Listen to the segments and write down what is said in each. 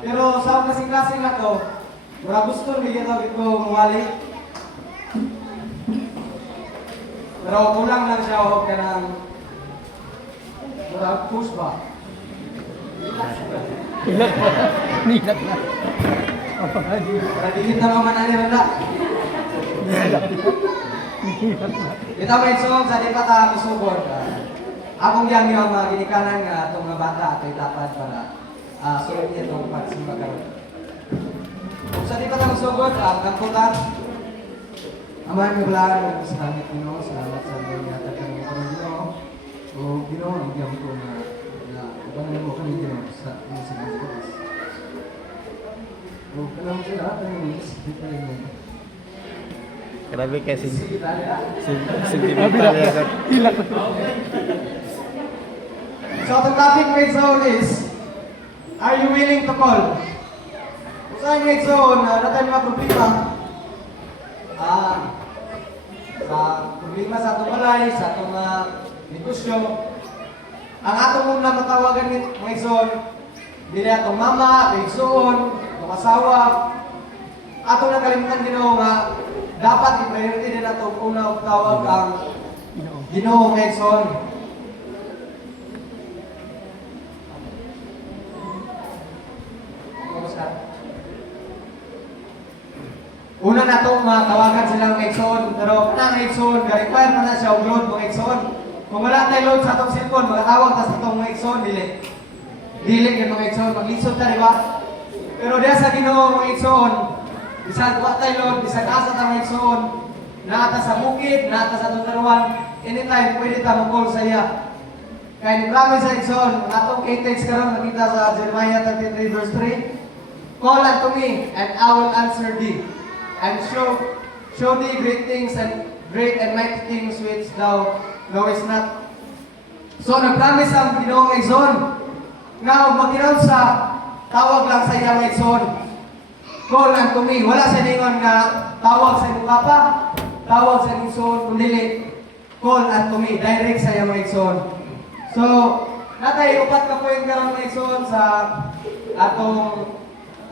Pero sa kasing-kasing na to, mura gusto bigyan tawag ko mawali. Pero kulang lang siya o ka ng mura push ba? Ilat na. Nilat na. Nagigit na mga manali randa. Ito may song sa di pa ka musugod. Akong yang yung mga ginikanan nga itong mga bata at dapat para sulit niya itong pagsimba karon. Kung sa di pa ka musugod, ang putan, amahan mo lang sa langit nyo, salamat sa mga yata kang ikaw nyo. O Ginoo, ang bigyan ko na ubanan mo kami Ginoo sa mga sinasabi. O kanang sila, ang isip ko yun. Grabe kasi Sentimental yan. Ilat na. So the topic grade zone is, are you willing to call? Kung saan grade zone, natin mga problema. Sa problema sa atong balay, sa atong negosyo. Ang atong muna matawagan ng grade zone, dili atong mama, grade zone, atong asawa. Atong nakalimutan Ginoo nga, dapat i-priority din atong una og tawag ang Ginoo grade zone. Una na itong tawagan silang Exxon, pero kanang Exxon, ga-require mo na siya og load ng Exxon. Kung wala tayo load sa itong cellphone, magkatawag ta sa itong Exxon, dili. Dili yung mga Exxon, maglisod ta, di ba? Pero diya sa Ginoo mga Exxon, bisag wa tayo load, bisag asa ta mga Exxon, naata sa bukid, naata sa tunaruan, anytime pwede ta mag-call sa iya. Kaya ni promise sa Exxon, atong K-text karon nakita sa Jeremiah 33 verse 3, call unto me, and I will answer thee. And show thee great things and great and mighty things which thou knowest not. So nag-promise ang Ginoong Exxon nga maginaw sa tawag lang sa iya Exxon. Call unto me. Wala sa ningon nga tawag sa imong papa, tawag sa imong son, kundi call unto me. Direct sa iya Exxon. So natay upat ka point karon Exxon sa atong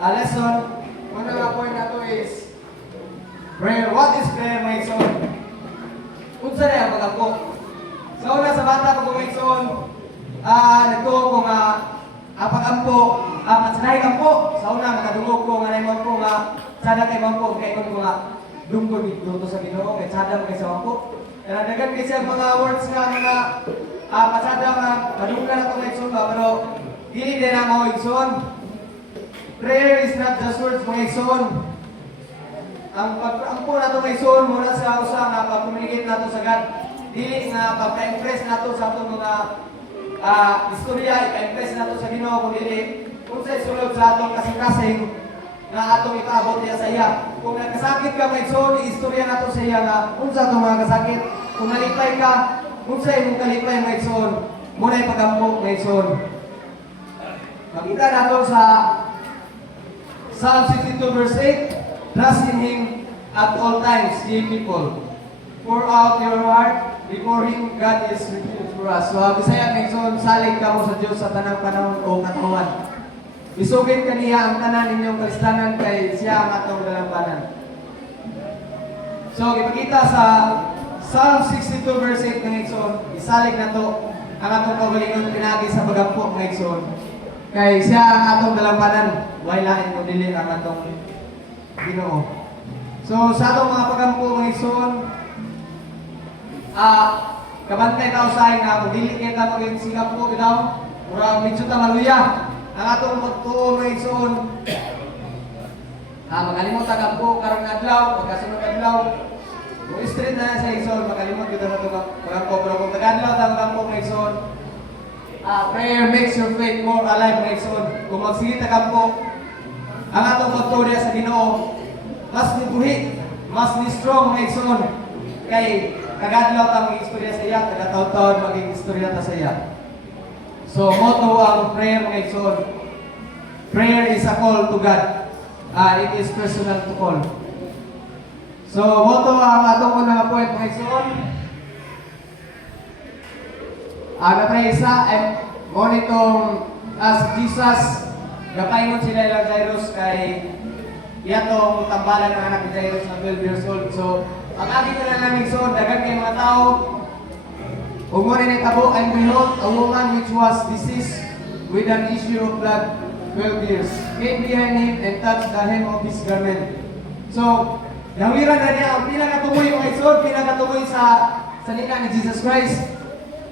lesson. Una nga point nato is prayer. What is prayer, my son? Unsa na ang pag-ako? Sa una sa bata pag my son, nagtuo ko nga pag-ampo, patsanay kampo. Sa una makadungog ko nga naimon ko nga sada kay mampo, kay ko nga dunggo dito sa Ginoo kay sada kay sa mampo. Kaya dagan kasi ang mga words nga mga patsada nga madungga na to my son ba, pero dili din na mo igsoon. Prayer is not just words, mga igsoon. Ang pag-ampo nato may son muna sa usa nga pag-communicate nato sa God. Dili nga pagka-impress nato sa atong mga istorya, i-impress nato sa Ginoo kung dili unsay sulod sa atong kasing-kasing nga atong ikaabot niya sa iya. Kung nagkasakit ka may son, i-istorya nato sa iya nga unsa atong mga kasakit. Kung nalipay ka, unsay imong kalipay may son, muna pag-ampo may son. Makita nato sa Psalm 62 verse 8. Trust in Him at all times, ye people. Pour out your heart before Him. God is refuge for us. So, Bisaya, Mexon, salig ka mo sa Diyos sa tanang panahon o katawan. Isugin ka niya ang tanan ninyong kristanan kay siya ang atong dalambanan. So, ipakita sa Psalm 62 verse 8 ng Mexon, isalig na to ang atong kagalingon pinagi sa pagampo ng Mexon. Kay siya ang atong dalambanan. Wailain mo dili ang atong Ginoo. So sa atong mga pagampo mga igsoon, kabantay tayo sa akin nga magdili kita maging sigampo bitaw, mura medyo ta maluya. Ang atong pagtuo mga igsoon, magalimot ta gampo karong adlaw, pagkasunod adlaw. Kung street na sa igsoon, magalimot kita na ito pagampo. Pero kung tagadlaw ta gampo mga igsoon, prayer makes your faith more alive mga igsoon. Kung magsige ta gampo, ang atong pagtuo sa Ginoo, mas nibuhi, mas ni-strong mga igsoon. Kay kagadlaw ta maging istorya sa iya, taga-taon-taon maging istorya ta sa iya. So, motto ang prayer mga igsoon. Prayer is a call to God. It is personal to call. So, motto ang atong unang point mga igsoon. Napray isa, mo nitong as Jesus gapaingon sila ilang Jairus kay iyatong tambalan ng anak ni Jairus na 12 years old. So, ang agi ko na namin so, dagan kay mga tao, umunin ang tabo, and behold, a woman which was diseased with an issue of blood 12 years, came behind him and touched the hem of his garment. So, nawiran na niya, ang pinakatumoy mga isod, pinakatumoy sa salita ni Jesus Christ.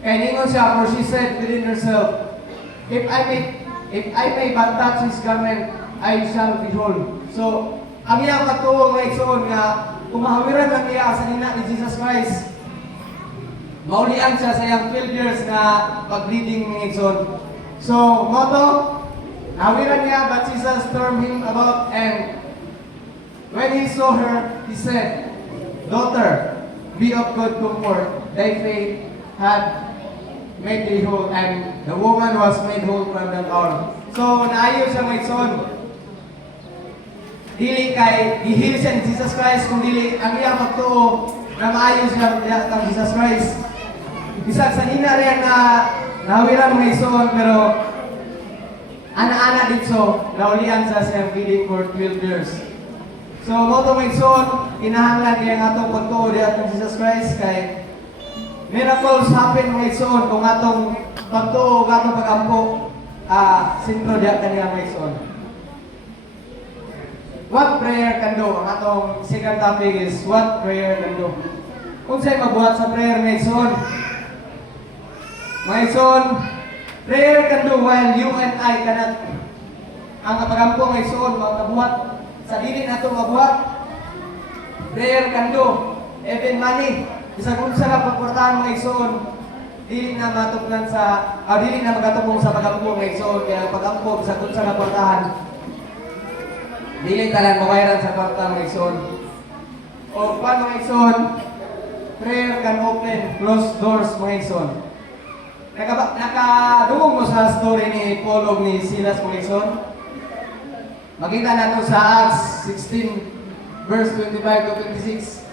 Kaya ningon siya, for she said within herself, if I may but touch his garment, I shall be whole. So, ang iyang patuong mga isod nga, kumahawiran lang niya sa salita ni Jesus Christ, maulian siya sa iyang 12 years na pag-bleeding mga isod. So, moto, nawiran niya, but Jesus turned him about, and when he saw her, he said, daughter, be of good comfort, thy faith had made thee whole, and the woman was made whole from that hour. So, naayo siya may son. Dili kay, gihil siya ni Jesus Christ, kung dili, ang iyang magtuo, na maayo siya ng Jesus Christ. Bisag sa hina rin na nawiran may son, pero ana-ana dito, naulian sa siyang feeding for 12 years. So, moto may son, kinahanglan niya nga itong pagtuo diya ng Jesus Christ kay miracles happen mga son kung atong pagtuo, atong pagampo, sintro diya kaniya mga son. What prayer can do? Ang atong second topic is what prayer can do. Kung sa'yo mabuhat sa prayer mga son, prayer can do while you and I cannot. Ang pagampo mga son, makabuhat sa dili na ito mabuhat. Prayer can do. Even money. Isang kung sa pagportahan mga ison, dili na matuklan sa, dili na magatupong sa pagampo mga ison, kaya pagampo sa kung sa portahan, dili talang mabayaran sa portahan mga ison. O paano mga ison, prayer can open closed doors mga ison. Nakadungog mo sa story ni Paul o ni Silas mga ison. Makita nato sa Acts 16 verse 25 to 26.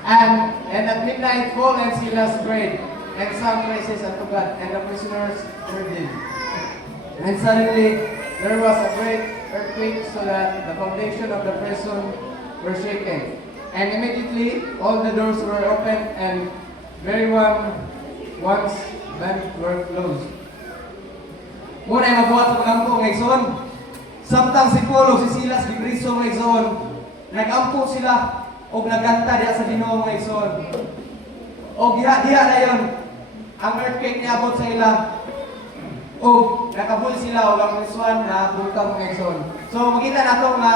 And at midnight Paul and Silas prayed and sang praises unto God, and the prisoners heard him. And suddenly there was a great earthquake, so that the foundation of the prison were shaken. And immediately all the doors were opened, and very once bent were closed. Muna ay mabuhat sa pagampo ng ison. Samtang si Paul o si Silas gipriso ng ison, nagampo sila o naganta diya sa Ginoo ng ison. O diha na yon, ang earthquake niabot sa ila. O nakabul sila o ang iswan na bulkang ng ison. So makita nato nga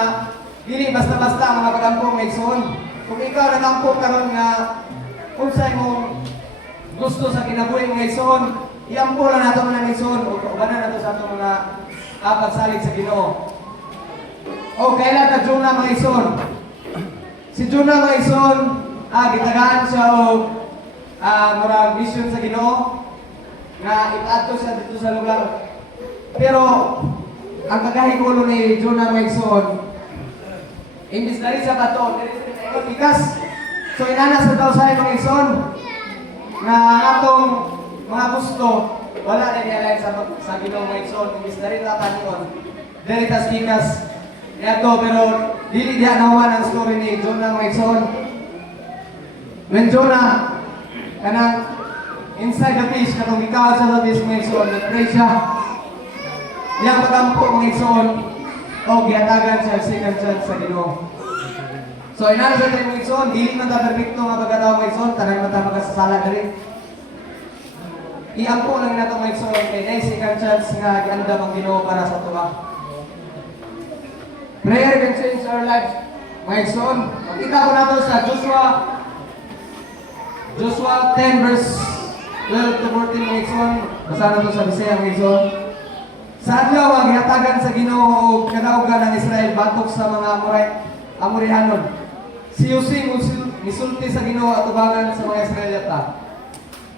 dili basta-basta ang mga pagampo ng ison. Kung ikaw nagampo karon nga unsay mo gusto sa kinabuhi mga ison, iampo lang nato mga ison o ubanan nato sa ato mga pagsalig sa Ginoo. O kailan na Jonah mga ison? Si Jonah mga ison, gitagaan siya o murag mission sa Ginoo na itato siya dito sa lugar. Pero ang kagahigulo ni Jonah mga ison, imbis na rin siya bato, ikas. So inana sa tao sa mga ison, na atong mga gusto, wala na niya sa Ginoo mga ison, imbis na rin lapan yun. Deritas kikas, yato, pero dili diya nahuman ang story ni Jonah mga ison. When Jonah, kanang inside the fish, katong ikaw sa fish mga ison, nag-pray siya. Iyang pagampo mga ison, o giatagan siya second chance sa Ginoo. So inana sa tayo mga ison, dili man ta perfecto nga pagkatao mga ison, tanay man ta makasasala na rin. Iampo lang nato mga ison, kay na second chance nga giandam ang Ginoo para sa tuwa. Prayer can change our lives, mga ison. Makita ko nato sa Joshua 10 verse 12 to 14 mga ison. Basa nato sa Bisaya mga ison. Sa adlaw ang gihatagan sa Ginoo og kadaugan ng Israel batok sa mga Amorihanon. Si Yossi misulti sa Ginoo atubangan sa mga Israelita.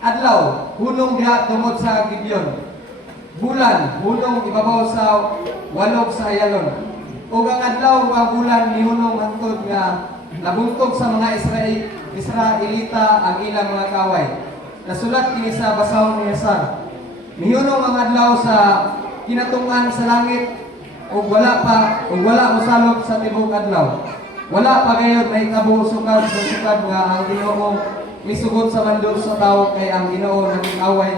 Adlaw, hunong diha tungod sa Gibeon. Bulan, hunong ibabaw sa walog sa Ayalon. Ug ang adlaw nga bulan nihunong hangtod nga nabuntog sa mga Israelita ang ilang mga kaway. Nasulat kini sa basahon ni Esar. Nihunong ang adlaw sa kinatungan sa langit ug wala mosalot sa tibok adlaw. Wala pa gayud mahitabo sukad nga ang Ginoo misugod sa mandog sa tao kay ang Ginoo naging away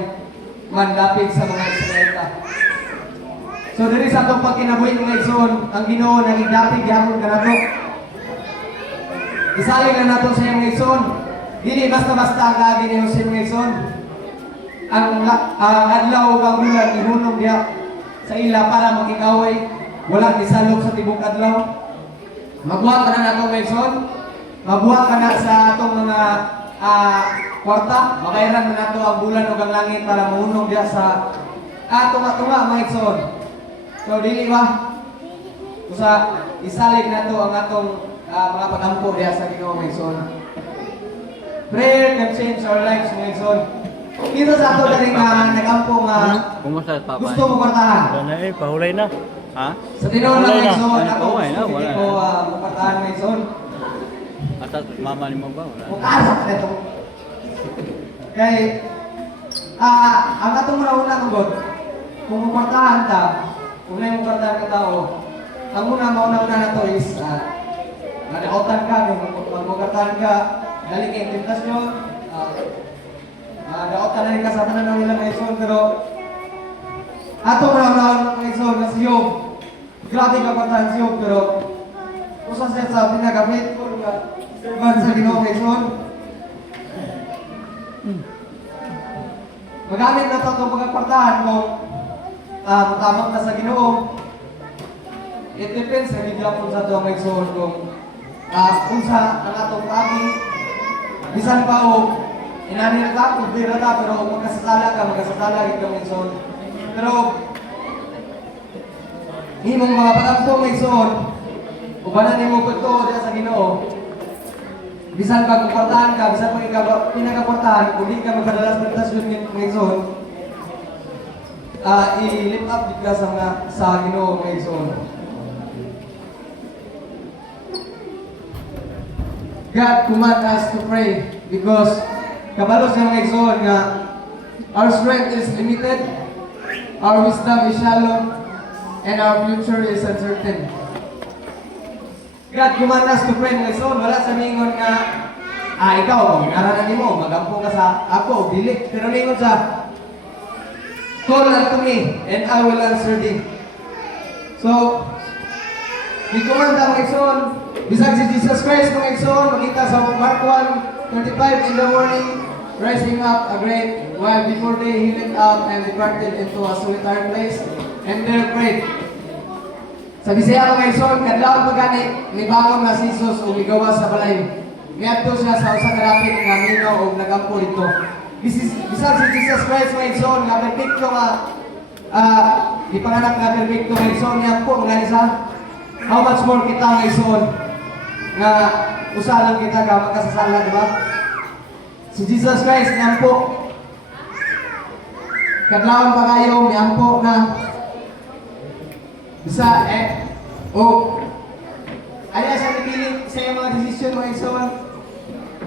manlapit sa mga Israelita. So diri sa atong pagkinabuhi mga igsoon, ang Ginoo naging dapit gyapon kanato. Isalig na nato sa iyang igsoon. Dili basta-basta ang kaagi ni Jose mga igsoon. Ang adlaw ug ang bulan ihunong diha sa ila para makikaway, wala gisalok sa tibok adlaw. Magbuhat ka na nato mga igsoon. Magbuhat ka na sa atong mga kwarta, makairan na nato ang bulan ug ang langit para mahunong diha sa tunga-tunga mga igsoon. So dili ba? Usa isalig nato ang atong mga pagampo diha sa Ginoo mga igsoon. Prayer can change our lives mga igsoon. Dito sa ato dali nga nagampo nga Kumusta papa? gusto mo kwartahan. Wala na eh, pahulay na. Ha? Sa tinuod lang mga igsoon, Ay, ako okay na, gusto wala ko kwartahan mga igsoon. At mama ni mo ba? Wala. Kung asak na ito. Kay, ang atong una ng God, kung mukwartahan ka, kung may mukwartahan ka tao, ang mauna na to is, nadautan ka, kung mukwartahan ka, dali kayong tentasyon, nadautan na rin ka sa tanan ng ilang ngayon, pero atong raw-raw ng ngayon na si Job, grabe ka kwartahan si Job, pero usa siya sa pinagamit ko nga servant sa Ginoo ngayon. Magamit na ito itong pagkakwartahan kung matamang ka sa Ginoo. It depends sa gidya sa ito ngayon kung sa ang atong kami. Bisan pa o inani na ka, kung di na ka, pero kung magkasasala ito ngayon. Pero himong mga pag-agto ngayon, ubanan mo ko ito diya sa Ginoo. Bisan pag kwartahan ka, bisan pag ikaw pinagkakwartahan, kung di ka magkadalas ng ngayon, i-lift up ka sa Ginoo ngayon. God command us to pray because kabalo sa mga ngayon nga our strength is limited, our wisdom is shallow, and our future is uncertain. God command us to pray mga igsoon. Wala sa mingon nga, ikaw, kung naranan mo, magampo ka sa ako, dili. Pero mingon sa, call unto me, and I will answer thee. So, di command ang mga igsoon. Bisag si Jesus Christ mga igsoon, makita sa Mark 1:25 in the morning, rising up a great while before day, he went out and departed into a solitary place, and there prayed. Sa Bisaya mga igsoon, kadlawon pagani ni bangon na si Jesus ug migawas sa balay. Miadto siya sa usa ka dapit nga minaw ug nagampo dito. Bisag si Jesus Christ mga igsoon nga perfecto nga ipanganak nga perfecto mga igsoon niya po nga isa. How much more kita mga igsoon nga usa lang kita ka makasasala, di ba? Si Jesus Christ niya po kadlawon pa kayo miampo na bisa ano siya napili sa iyong mga desisyon mga igsoon.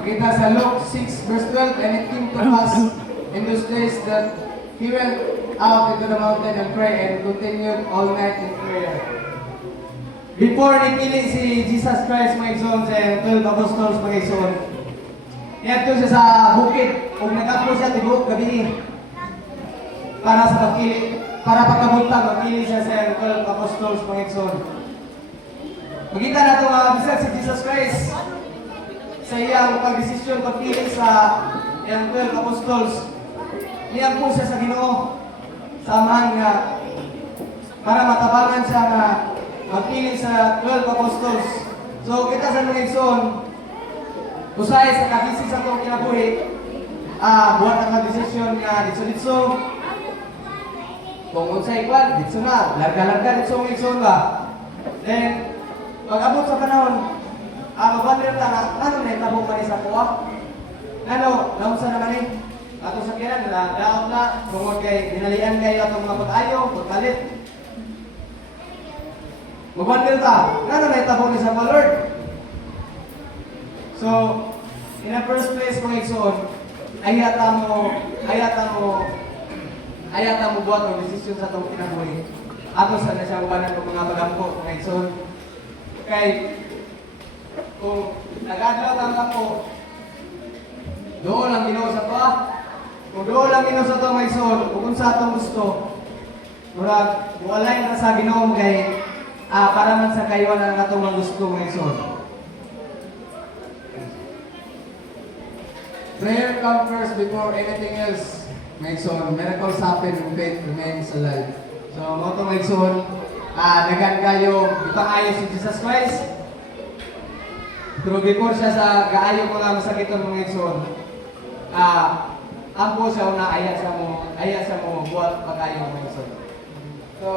Kita sa Luke 6 verse 12, and it came to pass in those days that he went out into the mountain and prayed and continued all night in prayer. Before nipili si Jesus Christ mga igsoon sa 12 apostles mga igsoon, niadto siya sa bukid ug nagapo siya tibuok gabi para sa pagpili. Para pagkabuntag, magpili siya sa 12 apostles mga igsoon. Makita na ito bisag si Jesus Christ sa iyang pagdesisyon pagpili sa iyang 12 apostles. Niyang po siya sa Ginoo. Samahan nga para matabangan siya na magpili sa 12 apostles. So kita sa mga igsoon, usay sa kabisis sa itong kinabuhi, buhat ang desisyon nga ditso-ditso. Kung unsay kwan, ditso na, larga-larga ditso ang igsoon ba? Then, pag-abot sa panahon, mabandir ta na, ano na itabo man sa kuha? Ano, naunsa naman eh? Ato sa kiran, daot na, tungod kay dinalian kayo atong mga pag-ayo, pagkalit. Mabandir ta, ano na itabo ni sa Lord? So, in the first place mga igsoon, ayata mo Ayaw ta mo buhat ng desisyon sa itong kinabuhi. Ato sa na siya ubanan ng mga bagampo mga igsoon. Kay, kung nag-adlaw ang kampo, doon lang Ginoo sa to ah. Kung doon lang Ginoo sa to mga igsoon, kung sa atong gusto, murag, walay na sa Ginoo kay para man sa kaywan ang atong mga gusto mga igsoon. Prayer comes first before anything else. Mga igsoon, miracles happen when faith remains alive. So, mo itong mga igsoon, nagan kayo ipangayo si Jesus Christ. Pero before siya sa gaayo mga masakiton mga igsoon, ampo siya una aya sa mo buhat pag-ayo mga igsoon. So,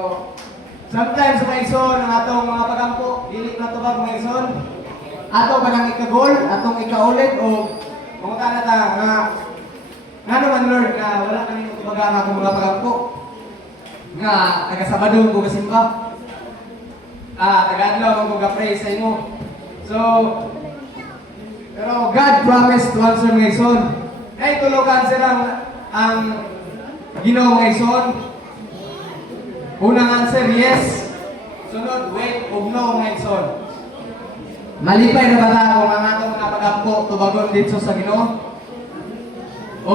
sometimes mga igsoon, ang atong mga pagampo, dili na tubag mga igsoon, ato ba nang ikagol, atong ikaulit, o kung na ta nga naman Lord, na wala kami tubaga ang atong mga pagampo, nga taga-Sabado ko kasimba, taga-adlaw ko ka-pray sa imo. So, pero God promised to answer mga igsoon. Ay tulukan silang ang Ginoo mga igsoon. Unang answer, yes. Sunod, wait, ug no mga igsoon. Malipay na ba ta kung ang atong mga pagampo tubagon dito sa Ginoo? O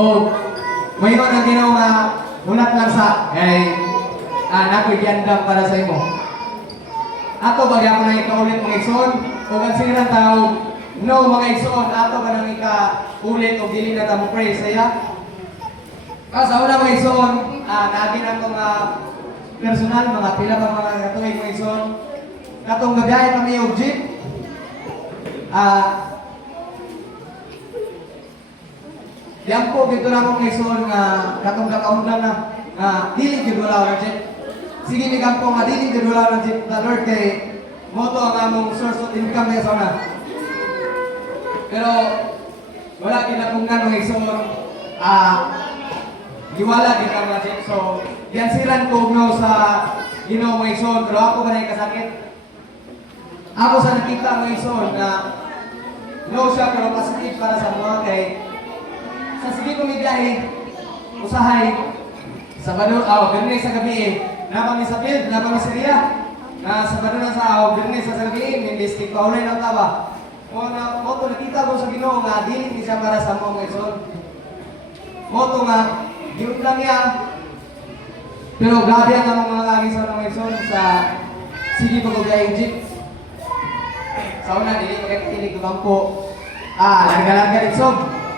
mayroon ang Ginoo nga unat lang sa nako'y giandam para sa imo. Ato ba gyapon na ikaulit mga igsoon? O kansiran tao, no mga igsoon, ato ba nang ikaulit o dili na ta mo pray sa iya? Sa una mga igsoon, naagin ang mga personal, mga pila pa mga katuig mga igsoon. Katong gabiyahe kami og jeep. Diyan po dito na akong mga igsoon nga katong kakaundan na dili gyud wala ng jeep. Sige mi kampo nga dili gyud wala ng jeep na Lord kay mo to ang among source of income sa una. Pero wala ginapungan mga igsoon. Giwala gid ang mga jeep. So diyan silan ko no sa Ginoo mga igsoon, pero ako ba na kasakit? Ako sa nakita mga igsoon na no siya pero positive para sa mga kay sa sige ko mibiyahe usahay Sabado, Bernes sa gabi na kami sa field, na kami sa Ria na Sabado na sa Bernes sa gabi may listing pa ulay ng taba mo to nakita ko sa Ginoo nga dili ni siya para sa mga igsoon mo to nga yun lang niya pero grabe ang mga lagi sa mga igsoon sa sige ko biyahe jeep sa una dili magkakahilig ko bangko larga-larga rin so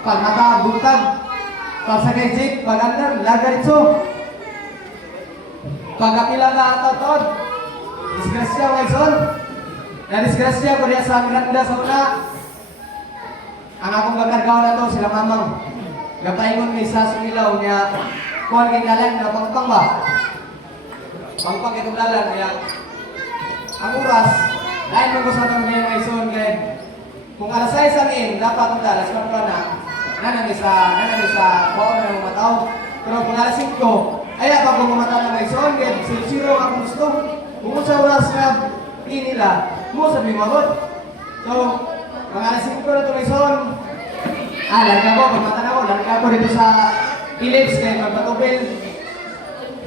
pag nakabuntag pag sa kay jeep pag andar larga rin so pag kapila ka atot disgrasya mga igsoon na disgrasya ko diya sa Miranda sa una ang akong kakargaw na to sila mamang gapaingon may sa sumilaw niya kuhan kay dalan na pangpang ba pangpang itong dalan niya ang oras dahil mong gusto kang niya mga igsoon kay kung alas 6 ang dapat kung alas 4 na nanami sa baon na ng mataw. Pero kung alas 5, ay pa kung mamata na mga igsoon kaya zero akong gusto. Kung sa oras na nila, mo sabi magot. So, kung alas 5 na ito mga igsoon, larga ko, pagmata na ko, larga ko dito sa Philips kay magpatubil.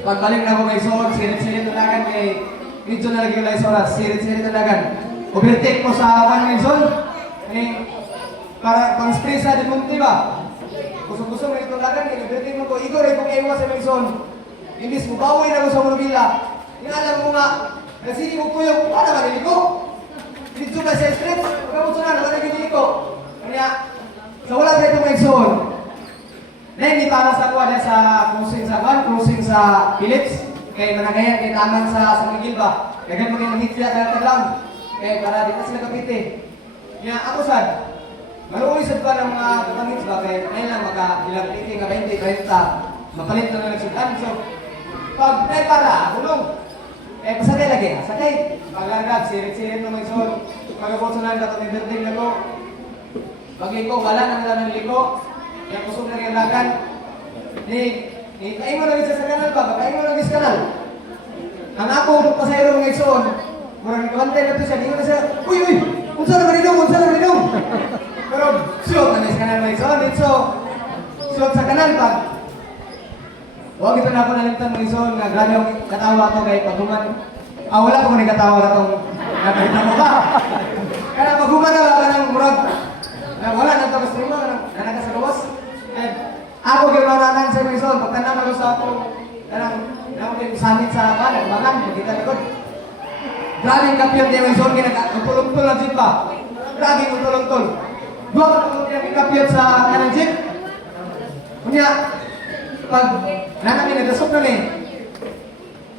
Pagbalik na ko mga igsoon, sirit-sirit na lagan kay medyo na lagi lang sa oras, sirit-sirit na lagan. Overtake ko sa mga igsoon. Para pang-spray sa demonti ba? Gusto-gusto mo itong lagan, i-breathing mo ko, igor, kung iwas sa Maison. Imbis mo, bawi na ko sa Monobila. Yung alam mo nga, nasini mo po yung, para manili ko? Dito ba sa street? Pagkamuto na, naman nagigili ko. Kanya, sa wala na itong Maison. Na hindi para sa kuha sa cruising sa Philips. Kaya managayan, kaya taman sa San Miguel ba? Kaya ganun kayo manghitya kaya taglang. Kaya para di na sila kapite. Kaya ako sad, maluwisad pa ng mga katamits ba, kaya ngayon lang ilang piti nga 20, 30, mapalit na nagsudan. So, pag tayo para, kulong. Pasakay lagi, sakay. Paglargag, sirit-sirit na may son. Pagkabutunan ka itong building na ko. Pag liko, wala na nila ng liko. Kaya kusog na rin kain mo lang isa sa kanal ba? Kain mo lang isa sa kanal. Ang ako, pasayro mga igsoon, murang kawantay na ito siya, di ko na siya, uy! Unsa na maninong? Pero suot na sa kanal mga igsoon, dito suot sa kanal pag Huwag ito na ako nalimtan mga ison nga grabe ang katawa to kay paghuman. Wala ko ni katawa ka tong nakita mo ba? Kaya paghuman na wala ka ng murag. Wala na ito kasi mo, nanaka sa gawas. Ako gilmananan sa mga ison, pagtanang ako sa ako, kanang sanit sa kanan, bangan, kita likod. Grabe yung kapyon niya mga ison, utulong-tul ang jeep ba? Grabe yung utulong-tul. Dua ka tulong niya yung kapyon sa kanang jeep. Kunya, pag nanami nagdasok na ni,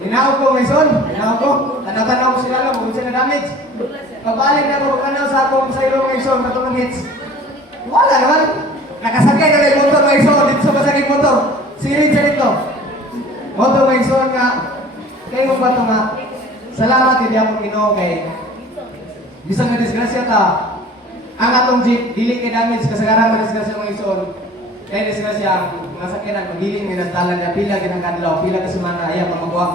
tinawag ko mga ison, tinawag ko, tanaw-tanaw ko sila lang, kung sila damage. Pabalik na ako, kanaw sa akong sa ilo mga ison, katulong hits. Wala naman. Nakasakay na yung motor mga ison, dito sa masakay motor. Sirit siya dito. Motor mga ison nga, kayo ba ito nga, salamat hindi akong ginoo kay bisang na disgrasya ta. Ang atong jeep, dili kay damage, kasagaran na disgrasya mga ison. Kaya disgrasya, mga sakyanan, magiling nga nagtalan niya, pila ginang pila ka semana, ayaw mamagwa.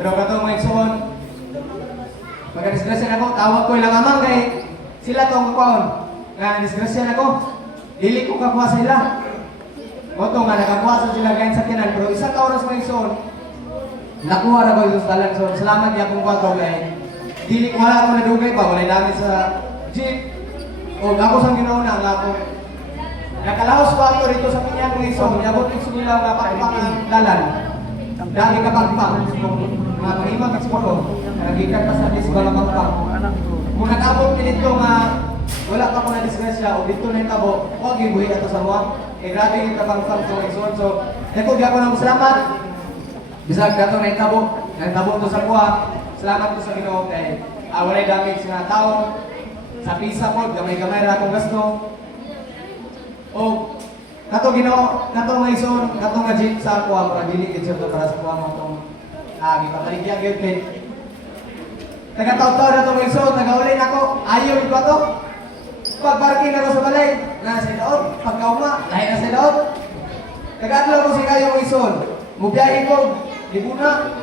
Pero katong mga ison, pagka-disgrasya na ako, tawag ko ilang amang kay sila tong kakuan. Nga disgrasya na ko, dili ko kakuha sa ila. Oto nga, nakakuha sa sila ganyan sakyanan, pero isang oras mga ison, nakuha na ko yung talan. So, salamat niya kung kwato kay dili ko wala ako nadugay pa, wala dami sa jeep. O ako sang ginauna, nga ako nakalaos pa ako rito sa kanya ng ison, niabot yung sumilaw nga pakpak ang dalan. Dami ka pakpak, mga pangimag at sporo, nagikan pa sa disba nga pakpak. Kung nag-abot nito nga wala pa ko na disgrasya o dito na yung tabo, huwag ibuhi ato sa mga. Eh grabe yung kapangpang sa ison. So, ito di ako nang salamat. Bisag dato na yung tabo to sa kuha. Salamat ko sa Ginoo kay walay damage nga tao. Sa pisa po, gamay-gamay ra akong gasto. O kato Ginoo, kato nga ison, kato nga jeep sa kuha para dili gid siya para sa kuha mo tong gipabaligya gyud kay taga-taw-taw na to nga ison, taga-uli nako, ayaw ito ato. Pag-parking ako sa balay, na sa daot, pagkauma, lahi na sa daot. Taga-adlaw ko si kayo nga ison, mubiyahin ko, Libuna.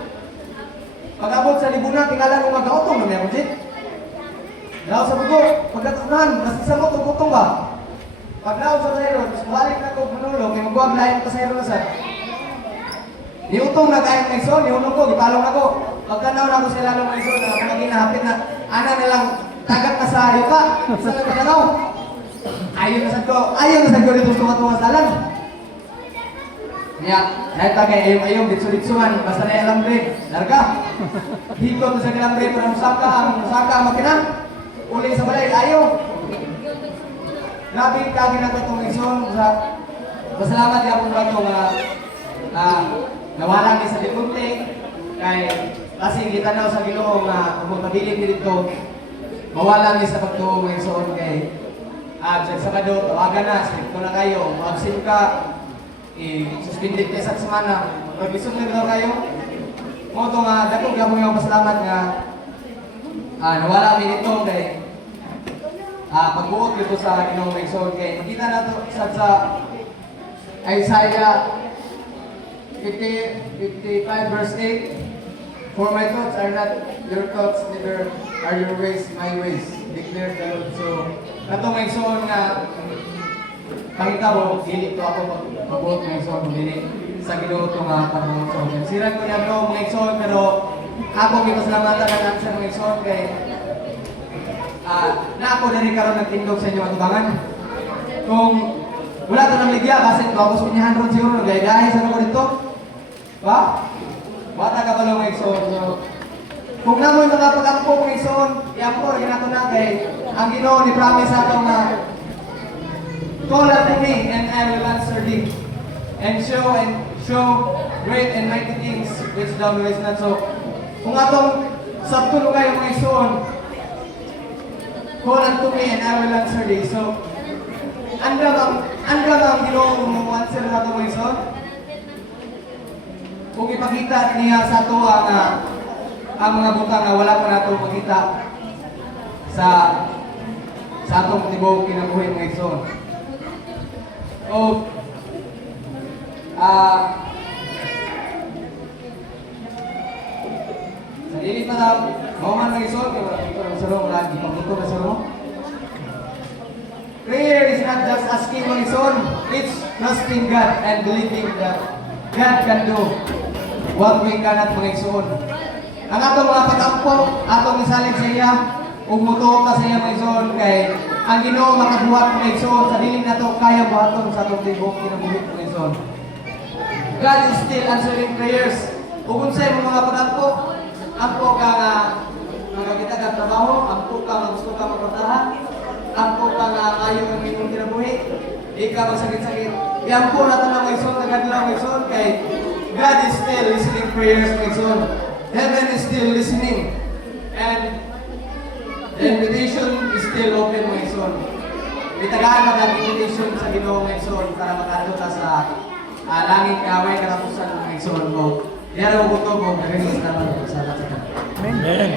Pag-abot sa Libuna, tingala ko mag-autong na meron jeep. Daw sa bugo, pagkatunan, nasisa mo tugutong ba? Pag-law sa pasayro, balik na ko manulo, kaya magbuwag lahi ang pasayro na sa. Niutong na kayong may ison, niunong ko, gipalong ako. Pagkanaw na ko sila ng may ison, nakapagin na hapit na, ana nilang tagat na sa yuka, sa nagkanaw. Ayaw na sa ko dito tumatunga sa dalan. Dahil tagay ayong ditso-ditsuan, basta na alambre, larga. Hiko to sa alambre, pero musaka ang makina. Uli sa balay, ayaw. Grabe kagi na itong ison. Pasalamat niya akong bato nga nawalan niya sa dipunte. Kay kasi kita na sa Ginoo nga kung mabiling dito, mawalan niya sa pagtuong ng ison kay sa Sabado, tawagan na, stricto na kayo, absent ka, suspended kayo sa semana, pag-isog na daw kayo. Mo ito nga, dako ka mo yung pasalamat nga nawala kami nito kay pagbuot dito sa Ginoo ng ison kay makita na ito sa Isaiah 55 verse 8. For my thoughts are not your thoughts, neither are your ways my ways, declares the Lord. So, katong may ison nga pangita mo, dili to ako magbuot ng ison, dili sa Ginoo to nga pagbuot sa ison. Siran ko niya to mga ison, pero ako gipasalamatan ang answer ng ison kay na ako na rin karoon nagtindog sa inyo atubangan. Kung wala ito ng media, kasi ito ako spinyahan ron siguro, gaya-gaya sa ako dito. Ba? Bata ka pala mga ison. So, kung naman nakapag-ampo mga ison, i-ampo rin nato na kay ang Ginoo ni promise ato nga call unto me and I will answer thee and show great and mighty things which thou knowest not. So, kung atong sabtulo kayo mga ison, call unto me and I will answer thee. So, andam ang Ginoo mo answer na ito mga ison. Kung ipakita niya sa ito ang mga butang na wala pa nato makita sa atong tibok kinabuhi mga ison. O sa dilit na daw, mauman mga ison, kaya wala dito ng sarong, wala di pagbuto na sarong. Prayer is not just asking mga ison, it's trusting God and believing that God can do what we cannot mga igsoon. Ang atong mga pag-ampo, atong isalig sa iya, ug mutuo ta sa iya mga igsoon kay ang Ginoo makabuhat mga igsoon sa dili nato kaya buhaton sa atong tibok kinabuhi mga igsoon. God is still answering prayers. Ug unsay mga pag-ampo, ampo ka nga kita ka trabaho, ampo ka nga gusto ka magpatahan, ampo ka nga ayaw ang inyong kinabuhi, di ka magsakit-sakit. Iampo na ito na mga igsoon, tagadlaw mga igsoon kay God is still listening prayers mga igsoon. Heaven is still listening. And the invitation is still open mga igsoon. Itagaan na ang invitation sa Ginoo mga igsoon para makadto ta sa langit kaway katapusan mga igsoon ko. Diyan ako gusto ko, naging salamat sa lahat. Amen.